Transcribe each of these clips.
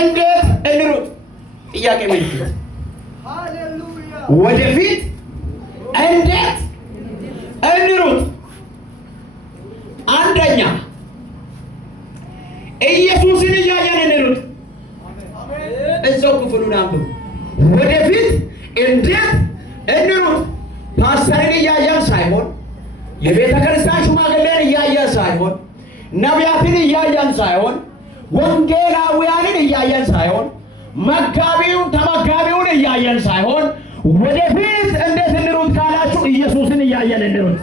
እንዴት እንሩጥ? ጥያቄ ምልክት። ወደፊት እንዴት እንሩጥ? አንደኛ ኢየሱስን እያየን እንሩጥ። እዛው ክፍሉን አንብቡ። ወደፊት እንዴት እንሩጥ? ፓስተርን እያየን ሳይሆን፣ የቤተ ክርስቲያን ሽማግሌን እያየን ሳይሆን፣ ነቢያትን እያየን ሳይሆን፣ ወንጌላውያንን እያየን ሳይሆን፣ መጋቢውን ተመጋቢውን እያየን ሳይሆን፣ ወደፊት እንዴት እንሩጥ ካላችሁ ኢየሱስን እያየን እንሩጥ።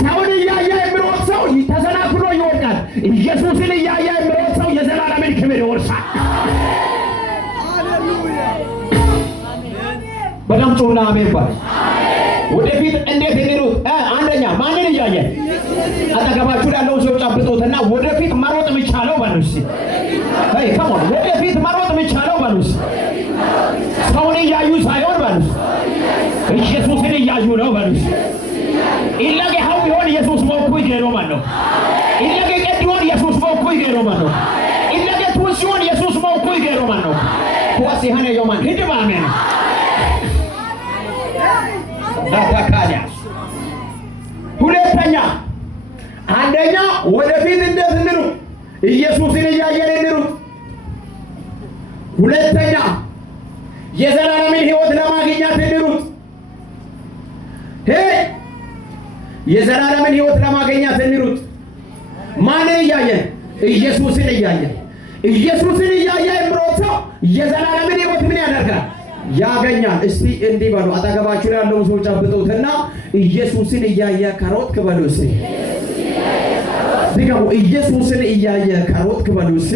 ሰውን እያየ የሚሮጥ ሰው ተሰናክሎ ይወድቃል። ኢየሱስን እያየ የሚሮጥ ሰው የዘላለምን ክብር ይወርሳል። በጣም ጮና አሜን ባል። ወደፊት እንዴት እንሩጥ? አንደኛ ማንን እያየን? አጠገባችሁ ያለውን ሰው ጨብጡትና ወደፊት መሮጥ የሚቻለው በሉስ። ከሞን ወደፊት መሮጥ የሚቻለው በሉስ። ሰውን እያዩ ሳይሆን በሉስ፣ ኢየሱስን እያዩ ነው በሉስ። ኢላገ ሀው ቢሆን ኢየሱስ ሞኩ ይገሮ ማለት ነው። ኢላገ ቀድሞን ኢየሱስ ሞኩ ይገሮ ማለት ነው። ኢላገ ቱሲዮን ኢየሱስ ሞኩ ይገሮ ማለት ነው። ኩዋሲ ሀነ yoman ሂድባ አሜን ዳታካሊያ። ሁለተኛ አንደኛ ወደፊት እንዴት እንሩጥ? ኢየሱስን እያየን እንሩጥ። ሁለተኛ የዘላለምን ሕይወት ለማግኘት እንሩጥ። የዘላለምን ሕይወት ለማግኘት እንሩጥ። ማንን እያየን? ኢየሱስን እያየን። ኢየሱስን እያየ የሚሮጥ ሰው የዘላለምን ሕይወት ምን ያደርጋል? ያገኛል። እስቲ እንዲህ በሉ፣ አጠገባችሁ ያለውን ሰው ጨብጡትና ኢየሱስን እያየ ከሮጥክ በሉ እስቲ። ድገሙ፣ ኢየሱስን እያየ ከሮጥክ በሉ እስቲ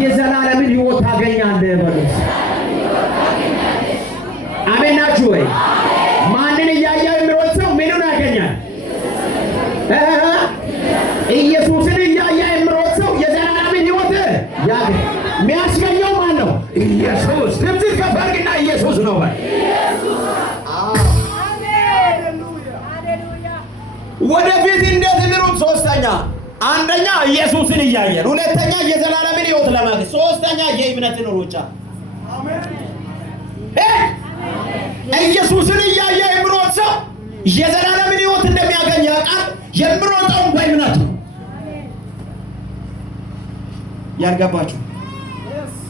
የዘላለምን ሕይወት ታገኛለህ በሉ። አሜን ናችሁ ወይ? ማንን እያየ የሚሮጥ ሰው ምኑን ያገኛል? ኢየሱስን እያየ የሚሮጥ ሰው የዘላለምን ሕይወት ያገኛል። የሚያስገኘው ማን ነው? ኢየሱስ። ድምፅ ከፈርግና ኢየሱስ ነው ባይ። ወደፊት እንዴት እንሩጥ? ሶስተኛ አንደኛ ኢየሱስን እያየን፣ ሁለተኛ የዘላለምን ሕይወት ለማግኘት፣ ሶስተኛ የእምነትን ሩጫ። ኢየሱስን እያየ የሚሮጥ ሰው የዘላለምን ሕይወት እንደሚያገኝ ያውቃል። የሚሮጠው በእምነት ነው። ያልገባችሁ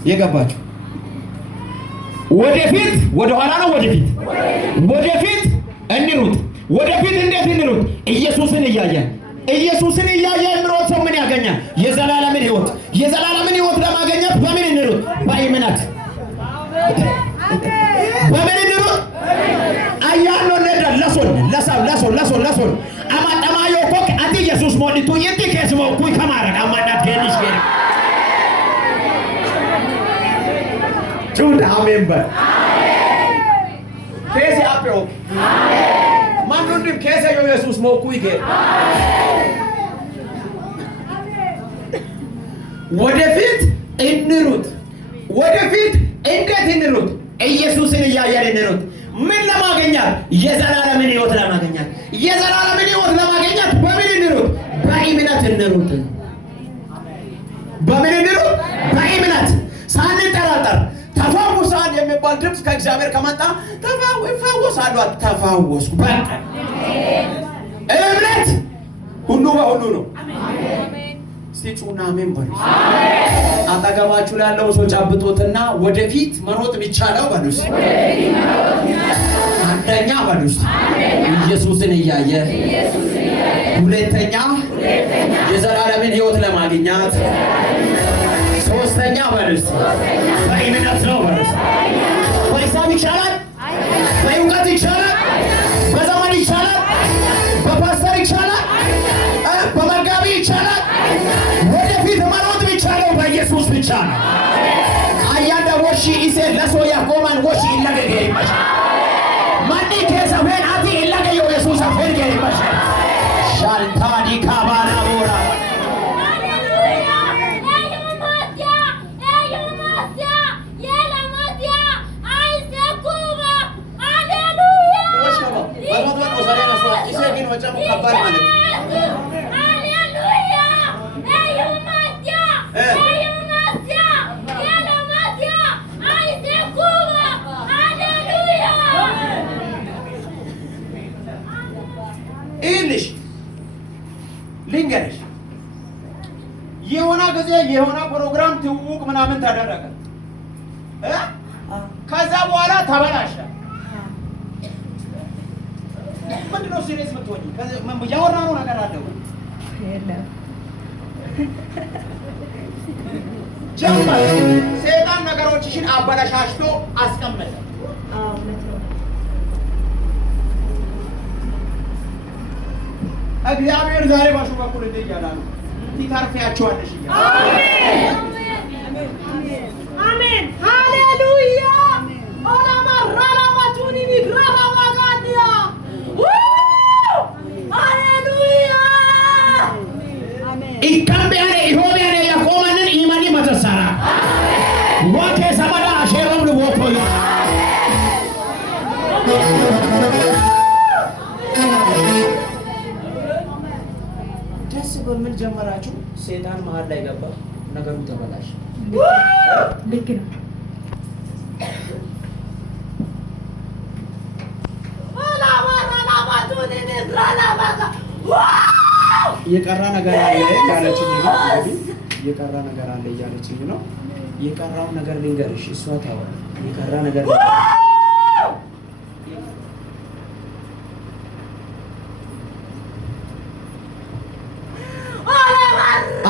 የገባችሁ? ወደፊት ወደ ኋላ ነው። ወደፊት እንሩጥ። ወደፊት እንዴት እንሩጥ? ኢየሱስን እያየን። ኢየሱስን እያየ የሚሮጥ ሰው ምን ያገኛል? የዘላለምን ሕይወት። የዘላለምን ሕይወት ለማግኘት በምን እንሩጥ? በእምነት። በምን እንሩጥ? አያኖ ነዳ ለሶን አማጣማ የኮክ አቲ ኢየሱስ ሞልቱ የቲ ከስሞ ኩይ ከማረግ አማዳት ከንሽ ከ ጁድ አሜን በ ከዚ አፕሮ ማንዱም ከዚ ኢየሱስ ሞኩ ይገ ወደፊት እንሩጥ። ወደፊት እንዴት እንሩጥ? ኢየሱስን እያየን እንሩጥ። ምን ለማግኘት? የዘላለምን ሕይወት ለማግኘት። የዘላለምን ሕይወት ለማግኘት በምን እንሩጥ? በእምነት እንሩጥ። በምን እንሩጥ? በእምነት ሳንጠራጠር። ተፈውሳል የሚባል ድምፅ ከእግዚአብሔር ከመጣ ተፈወሳሉ። ተፈወስኩ በቃ። እምነት ሁሉ በሁሉ ነው። ሲጩና አሜን በሉ። አጠገባችሁ ያለው ሰው ጨብጡትና ወደፊት መሮጥ የሚቻለው በሉስ። አንደኛ በሉስ ኢየሱስን እያየ፣ ሁለተኛ የዘላለምን ሕይወት ለማግኘት፣ ሶስተኛ በሉስ በእምነት ነው በሉስ። በሂሳብ ይቻላል፣ በእውቀት ይቻላል፣ በዘመን ይቻላል፣ በፓስተር ይቻላል፣ በመጋቢ ይቻላል። ወደፊት መሮጥ የሚቻለው በኢየሱስ ብቻ ነው። አያንዳ ወሺ ኢሴ ለሶ ያቆማን ወሺ ኢላገ ይመሽ ማኒ ከሰፈን አቲ ኢላገ ኢየሱስ አፈር ይመሽ ሻልታዲ ካባና ቦራ ሃሌሉያ የሆነ ጊዜ የሆነ ፕሮግራም ትውውቅ ምናምን ተደረገ ከዛ በኋላ ተበላሸ። ምንድነው ሲሪየስ ምትሆኚ? ያወራነው ነገር አለ ወይ? የለም። ጀመረ ሰይጣን ነገሮችሽን አበላሽቶ አስቀመጠ። እግዚአብሔር ዛሬ ባሹ በኩል እንደ ይላል ትታርፊያቸዋለሽ ይላል። አሜን አሜን ሃሌሉያ ኦላ ማራላ ማቱኒ ቢግራላ ዋጋንያ ሃሌሉያ አሜን ኢካምቢያኔ ኢሆቢያኔ ያቆመንን ኢማኒ መተሰራ ዋኬ ሰማዳ አሸሮም ልቦኮይ በምን ጀመራችሁ? ሰይጣን መሃል ላይ ገባ፣ ነገሩ ተበላሽ። ልክ ነው። የቀራ ነገር አለ ያለችኝ ነው። የቀራ ነገር አለ ያለችኝ ነው። የቀራው ነገር ልንገርሽ፣ እሷ ታወራ። የቀራ ነገር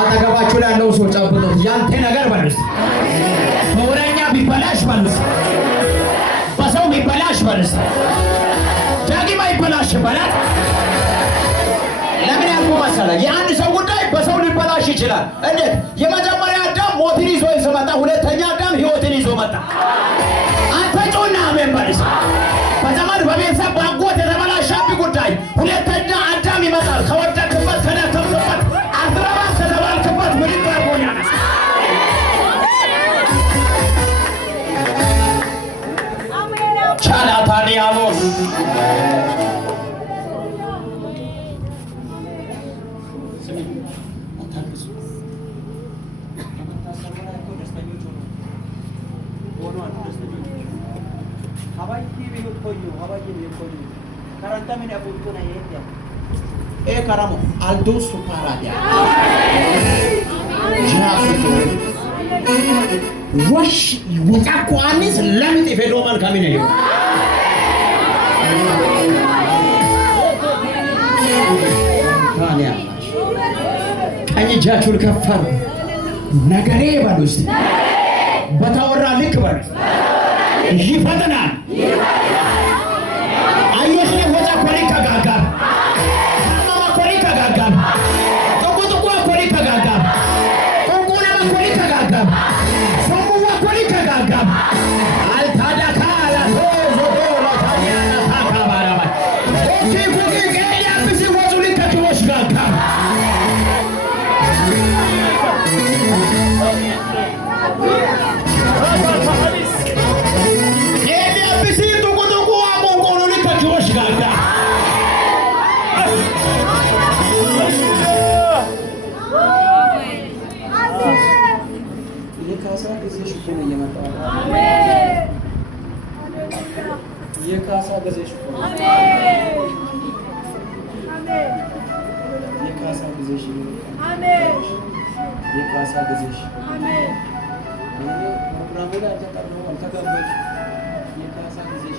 አጠገባችሁ ላይ ያለው ሰው ጨብጦት ያንተ ነገር በልስ በወሬኛ ቢበላሽ በልስ በሰው ቢበላሽ በልስ ዳግማ ይበላሽ በላት። ለምን ያልኩ መሰለህ? የአንድ ሰው ጉዳይ በሰው ሊበላሽ ይችላል። እንዴት? የመጀመሪያ አዳም ሞትን ይዞ መጣ፣ ሁለተኛ አዳም ህይወትን ይዞ መጣ። አንተ ጮና አሜን በልስ። በዘመን በቤተሰብ ባጎት የተበላሸብህ ጉዳይ ሁለተኛ አዳም ይመጣል። ከወደቅበት ከደከምክበት አትረባ ከተባልክበት ምድር አርጎኛ ቻላታኒያሎስ karamo aldo suparadia wash wutakwani lamit ifedoman kamine yo ታዲያ ቀኝ እጃችሁን ከፍ አድርጉ። ነገሬ በሉ እስቲ በተወራ ልክ በሉ ይፈጥናል። አየሽ ወጣ ኮሪካ ጋጋ የካሳ ጊዜሽ አሜን አሜን የካሳ ጊዜሽ አሜን የካሳ ጊዜሽ አሜን ፕሮግራሙ ላይ ተጠርቶ አልተገባሽ የካሳ ጊዜሽ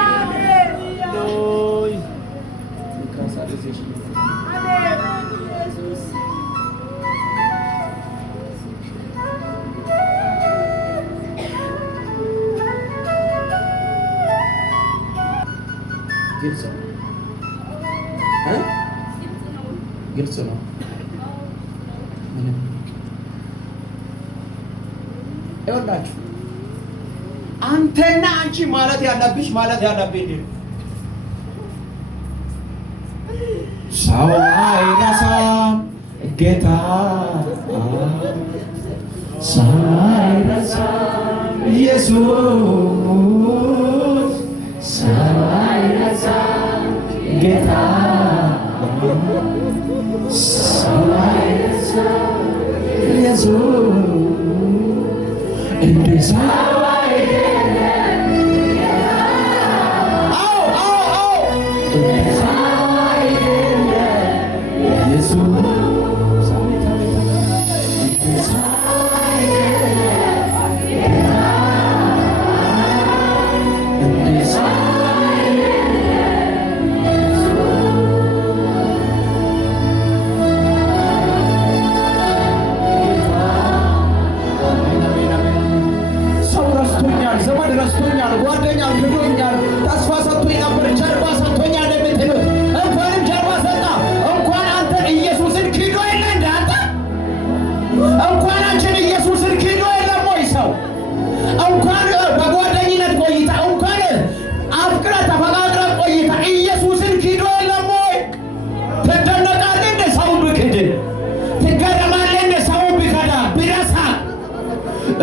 አሜን ሎይ የካሳ ጊዜሽ አሜን ኢየሱስ ግልጽ ነው። ምንም ይወዳችሁ አንተና አንቺ ማለት ያለብሽ ማለት ያለብኝ ሰው አይረሳም ጌታ ሰው አይረሳም ኢየሱስ ሰው አይረሳም ጌታ ሰው አይረሳም ኢየሱስ እንደ ሰው አይደለም እንደ ሰው አይደለም ኢየሱስ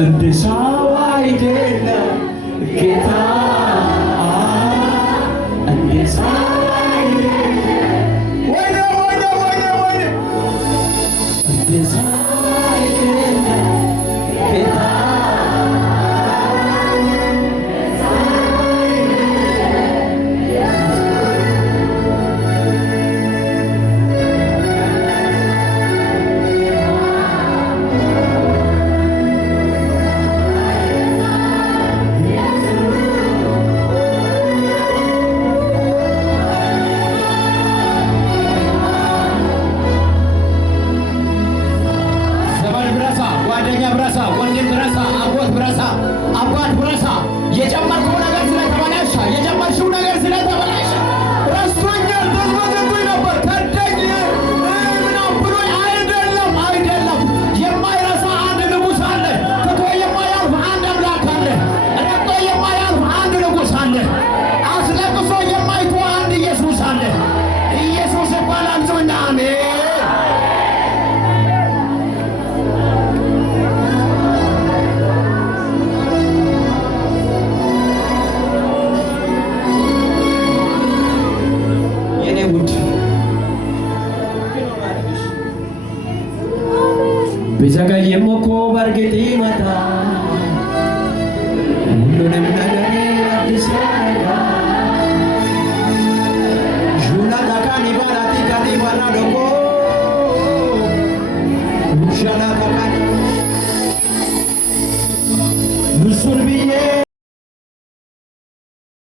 እንደ ሰው አይደለም ጌታ እንደ ሰው Bisa kayak moko bargeti mata,